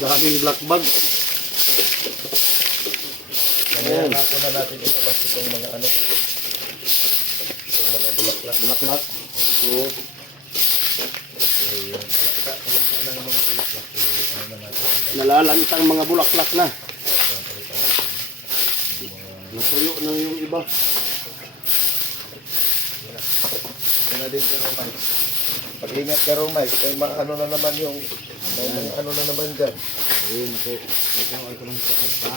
Daming black bag. Kaya na po na natin itabas itong mga ano. Itong mga bulaklak. Bulaklak. Oo. Ayun. Palakta ng mga bulaklak. Ano na natin. Nalalantang mga bulaklak na. Natuyo na yung iba. Yan na din po ng Mike. Pag-ingat ka rin Mike. Ay ano na naman yung ano na naman dyan. Ayun po.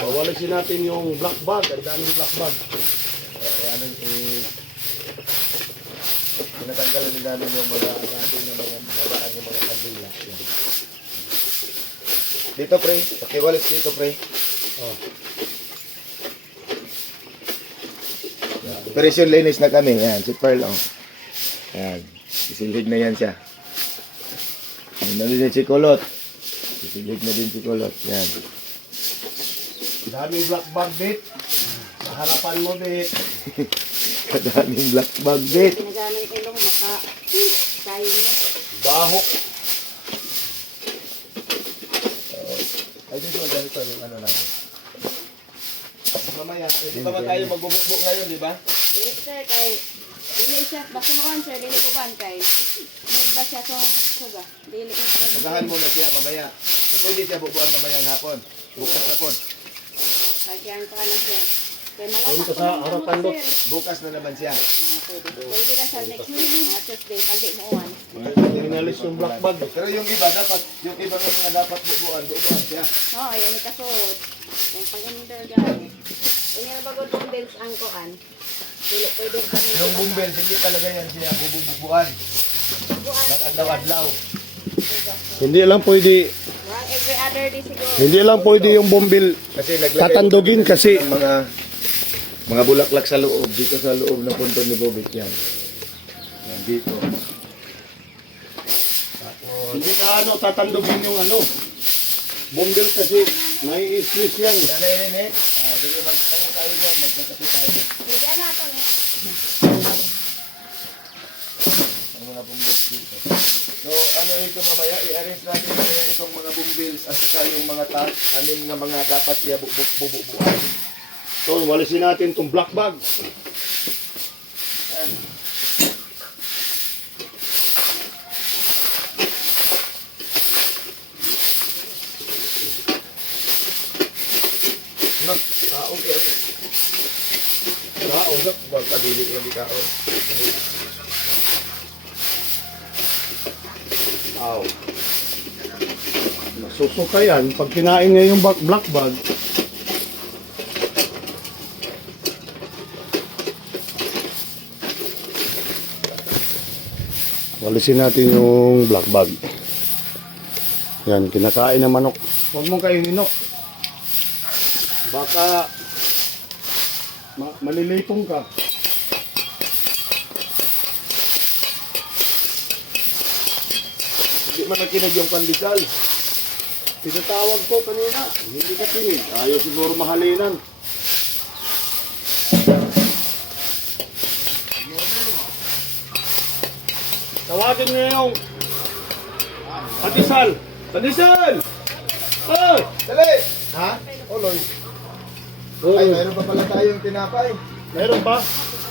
Pawalisin natin yung black bag. Ang daming black bag. Ano pinatanggalan din namin yung mga natin yung mga nabaan yung mga kandila. Yan. Dito pre. Pakiwalis dito pre. Oh. Operation linis na kami. Yan. Si Pearl oh. Yan. Isilid na yan siya. Nandun din si Kulot. Isilid na din si Kulot. Yan. Daming black bag, bit. Sa harapan mo, bit. Kadaming black bag bit. Pinagamit ilong maka-tayo niya. Baho. Ay, dito ganito yung ano namin. Mamaya, di ba tayo magbubukbuk ngayon, di ba? Dili sir, kay dili siya, basta mo kan sir, dili ko ban kay nagba siya tong suga. Dili ko sir. Sugahan muna siya mamaya. So, pwede siya bubuan mamayang hapon. Bukas hapon. Kay kaya pa na sir. Kay Doon malata ka sa harapan mo. Bukas na naman siya. Pwede na sa next week, Tuesday, pag di mo uwan. Inalis yung black bag. Pero yung iba dapat, yung iba ng mga dapat bubuan siya. Oo, ayan ni kasod. Yung pag-inder gani. Kung yan bago tong bills ang koan. Dili pwede kami. Yung bumbel, hindi talaga yan siya bububuan. Nag-adlaw-adlaw. Hindi lang pwede, Every other day siguro. hindi lang pwede yung bombil Kasi naglagay tatandugin kasi ng mga bulaklak sa loob. Dito sa loob ng punto ni Bobit yan. Yan dito. hindi ka ano tatandugin yung ano. Bombil kasi may stress yan. Yan na yun eh. Sige, ano tayo dyan, magkakapi tayo. Hindi na ito ne. Ang mga bumbles dito. So, ano ito mamaya, i-arrange natin mamaya itong mga bumbles at saka yung mga anim na mga dapat bububuan. So, walisin natin itong black bag. No, okay. Usap, wag kadili yung ikaon. Aw. Nasusuka yan. Pag kinain niya yung black bag, walisin natin yung black bag. Yan, kinakain ng manok. Huwag mong kainin, Nok. Baka malilipong ka. Hindi man nakinig yung pandesal. Pinatawag ko kanina. Hindi ka tinig. Ayaw siguro mahalinan. Tawagin mo yung pandesal. Pandesal! Ay! Dali! Ha? Oloy. Ay, mayroon pa pala tayong tinapay. Meron pa?